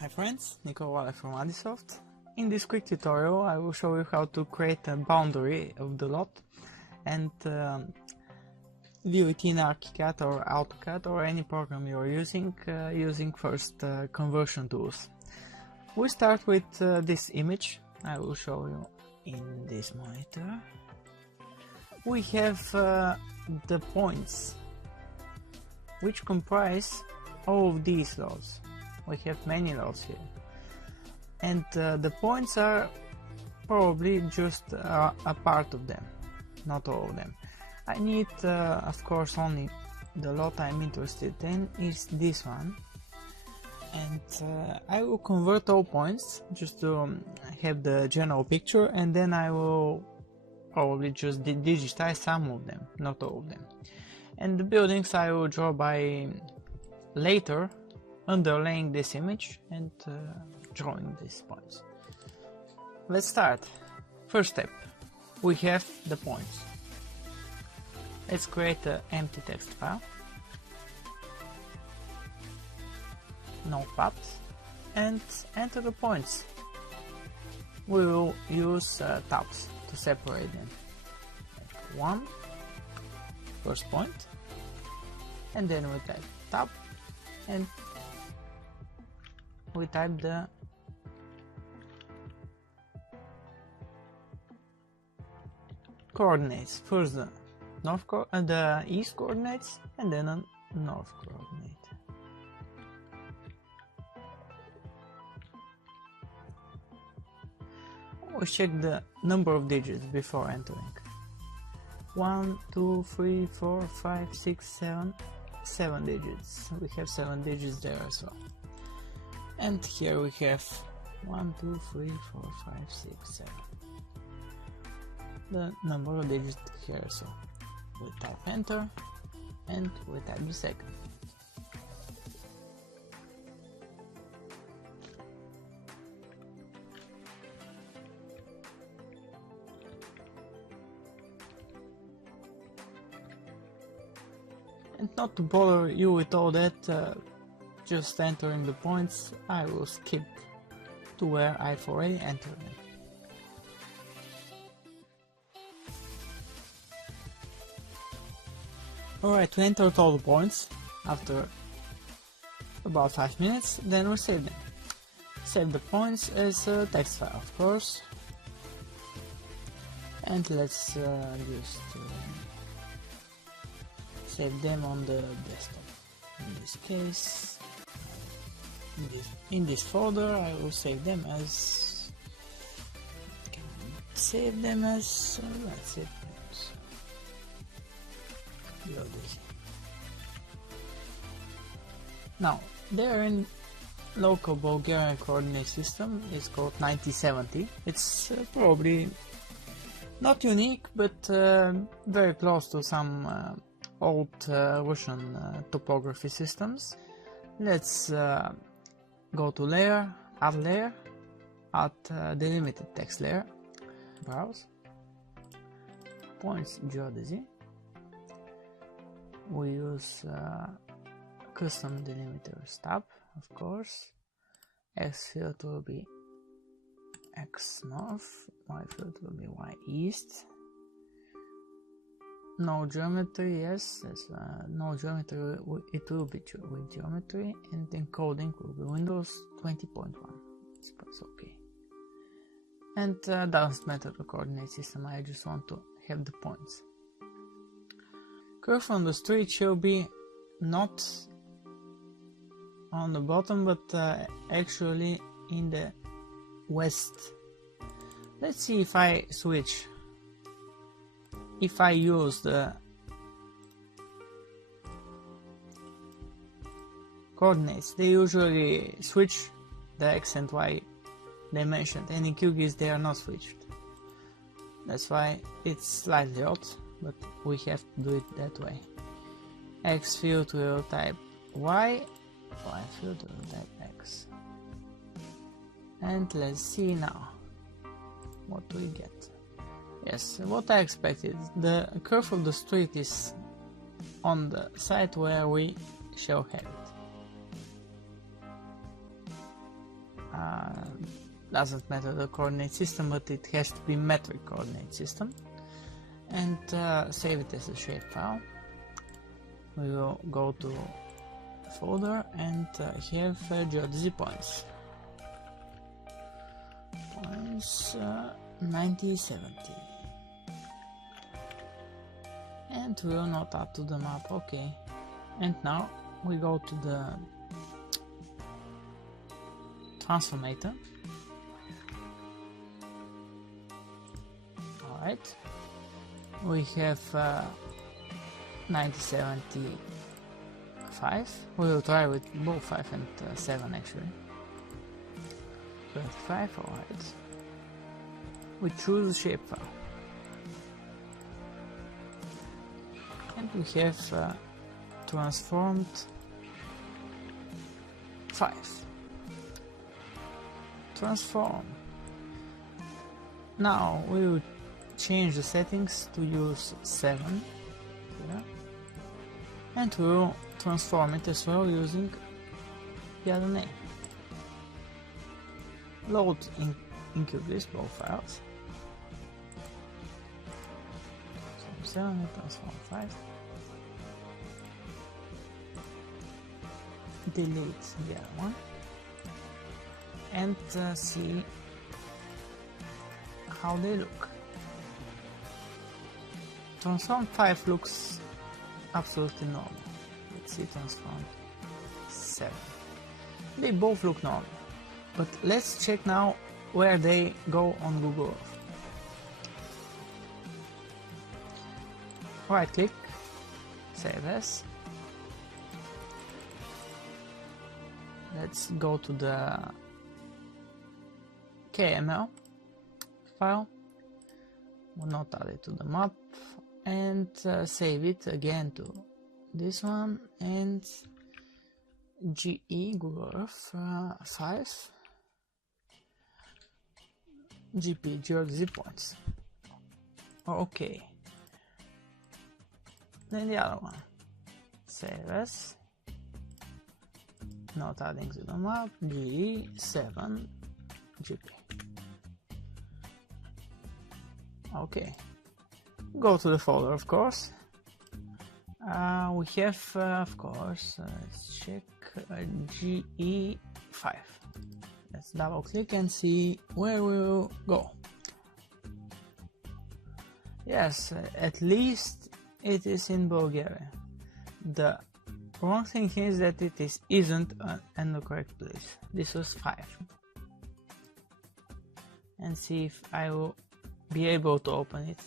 Hi friends, Nicola from Adisoft. In this quick tutorial I will show you how to create a boundary of the lot and view it in Archicad or Autocad or any program you are using, using first conversion tools. We start with this image. I will show you in this monitor. We have the points which comprise all of these lots. We have many lots here, and the points are probably just a part of them, not all of them. I need of course only the lot I'm interested in is this one, and I will convert all points just to have the general picture, and then I will probably just digitize some of them, not all of them. And the buildings I will draw by later, underlaying this image and drawing these points. Let's start. First step, we have the points. Let's create an empty text file, Notepad, and enter the points. We will use tabs to separate them. One, first point, and then we type tab, and we type the coordinates. First the east coordinates, and then a north coordinate. Always check the number of digits before entering. 1, 2, 3, 4, 5, 6, 7. 7 digits. We have 7 digits there as well. And here we have 1, 2, 3, 4, 5, 6, 7. The number of digits here, so we type enter and we type the second. And not to bother you with all that, just entering the points, I will skip to where I've already entered them. Alright, we entered all the points after about 5 minutes, then we save them. Save the points as a text file, of course, and let's just save them on the desktop. In this case, in this folder, I will save them as. Let's say now they're in local Bulgarian coordinate system. It's called 9070. It's probably not unique, but very close to some old Russian topography systems. Let's go to layer, add delimited text layer, browse, points geodesy. We use custom delimiters tab, of course. X field will be X north, Y field will be Y east. No geometry, yes, no geometry, it will be with geometry, and encoding will be Windows 20.1. Let's press OK. And doesn't matter the coordinate system, I just want to have the points. Curve on the street shall be not on the bottom, but actually in the west. Let's see if I switch. If I use the coordinates, they usually switch the X and Y dimension, and in QGIS they are not switched. That's why it's slightly odd, but we have to do it that way. X field will type Y, Y field will type X. And let's see now what we get. Yes, what I expected. The curve of the street is on the side where we shall have it. doesn't matter the coordinate system, but it has to be metric coordinate system, and save it as a shapefile. We will go to folder and have geodesy points. 90, 70, and we will not add to the map. Okay, and now we go to the transformator. Alright, we have 90, 75. We will try with both 5 and 7 actually. 25, alright. We choose shapefile. And we have transformed 5. Transform. Now we will change the settings to use 7 here. And we will transform it as well using the other name. Load in QGIS both files. Transform 7, transform 5. Delete the other one. And see how they look. Transform 5 looks absolutely normal. Let's see transform 7. They both look normal. But let's check now where they go on Google Earth. Right click, save as. Let's go to the KML file. We'll not add it to the map, and save it again to this one, and GE Google Earth 5 GP geodesy points. Okay, then the other one, save as, not adding to the map, GE 7 GP. Okay, go to the folder, of course. We have, of course, let's check GE5. Let's double click and see where we will go. Yes, at least it is in Bulgaria. The wrong thing is that it isn't in the correct place. This was 5. And see if I will be able to open it.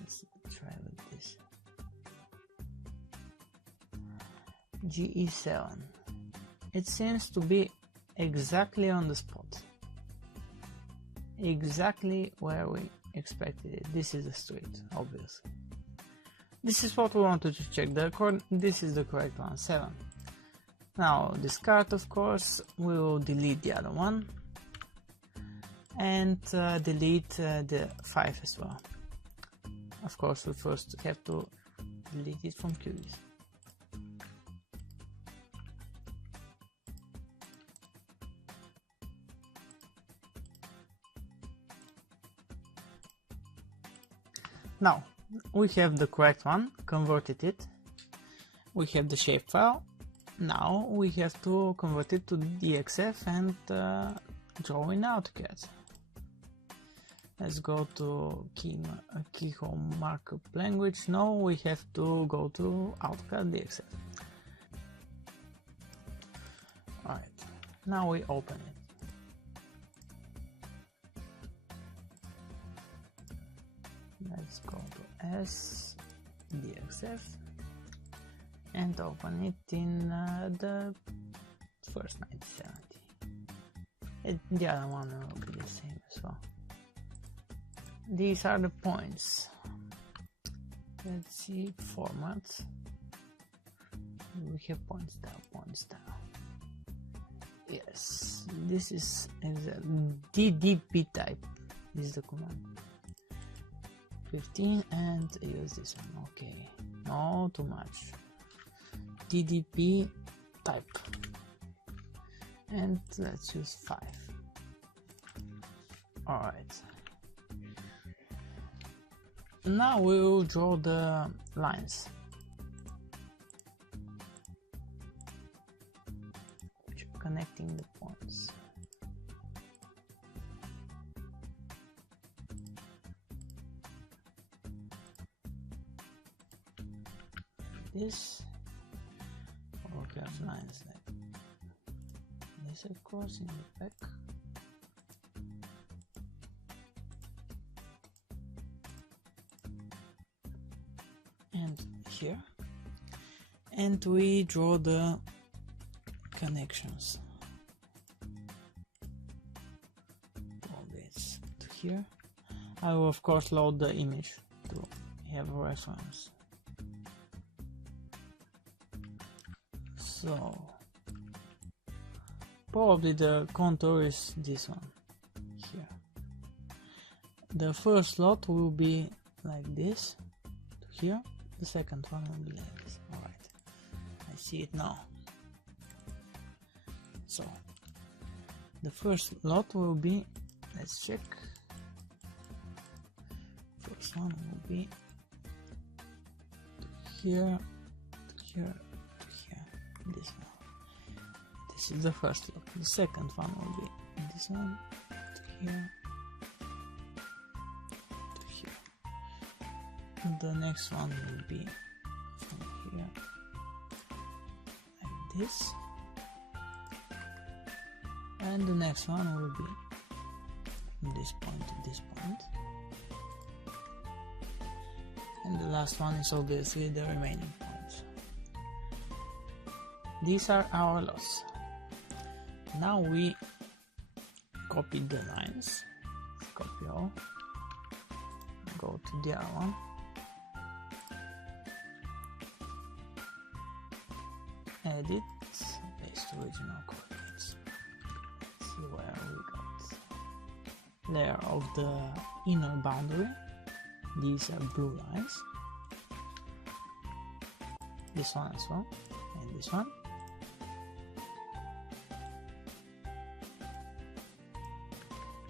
Let's try with this. GE7. It seems to be exactly on the spot. Exactly where we expected it. This is the street, obviously. This is what we wanted to check. This is the correct one, 7. Now discard, of course. We will delete the other one. And delete the 5 as well. Of course, we first have to delete it from QGIS. Now we have the correct one, converted it. We have the shapefile. Now we have to convert it to DXF and draw in Autocad. Let's go to key home markup language. No, we have to go to Autocad DXF. Alright, now we open it. Let's go to S, DXF, and open it in the first 9070. The other one will be the same as well. These are the points. Let's see, formats. We have point style, point style. Yes, this is DDP type. This is the command. 15 and use this one. Okay, no too much. DDP type. and let's use 5. Alright. Now we will draw the lines. Connecting the points. This, or we have lines like this across in the back. And here. And we draw the connections. All this to here. I will of course load the image to have a reference. So probably the contour is this one here. The first slot will be like this to here. The second one will be like this. Alright, I see it now. So the first lot will be, let's check, first one will be to here, to here, to here, this one. This is the first lot. The second one will be this one, to here, to here. And the next one will be from here, like this. And the next one will be from this point to this point. And the last one is obviously the remaining points. These are our lots. Now we copy the lines. Copy all. Go to the other one. Edit. Paste original coordinates. Where we got layer of the inner boundary. These are blue lines. This one as well, and this one.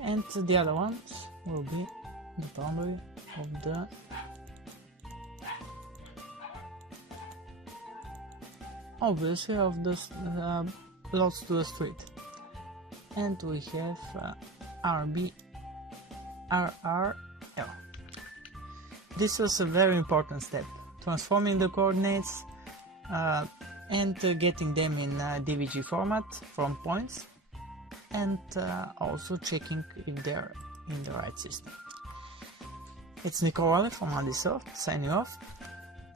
And the other ones will be the boundary of the obviously of the lots to the street. And we have RB, RRL. This was a very important step, transforming the coordinates and getting them in DVG format from points, and also checking if they're in the right system. It's Nicola from Adisoft signing off.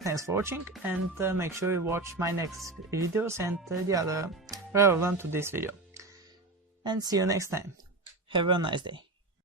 Thanks for watching, and make sure you watch my next videos and the other relevant to this video. And see you next time. Have a nice day.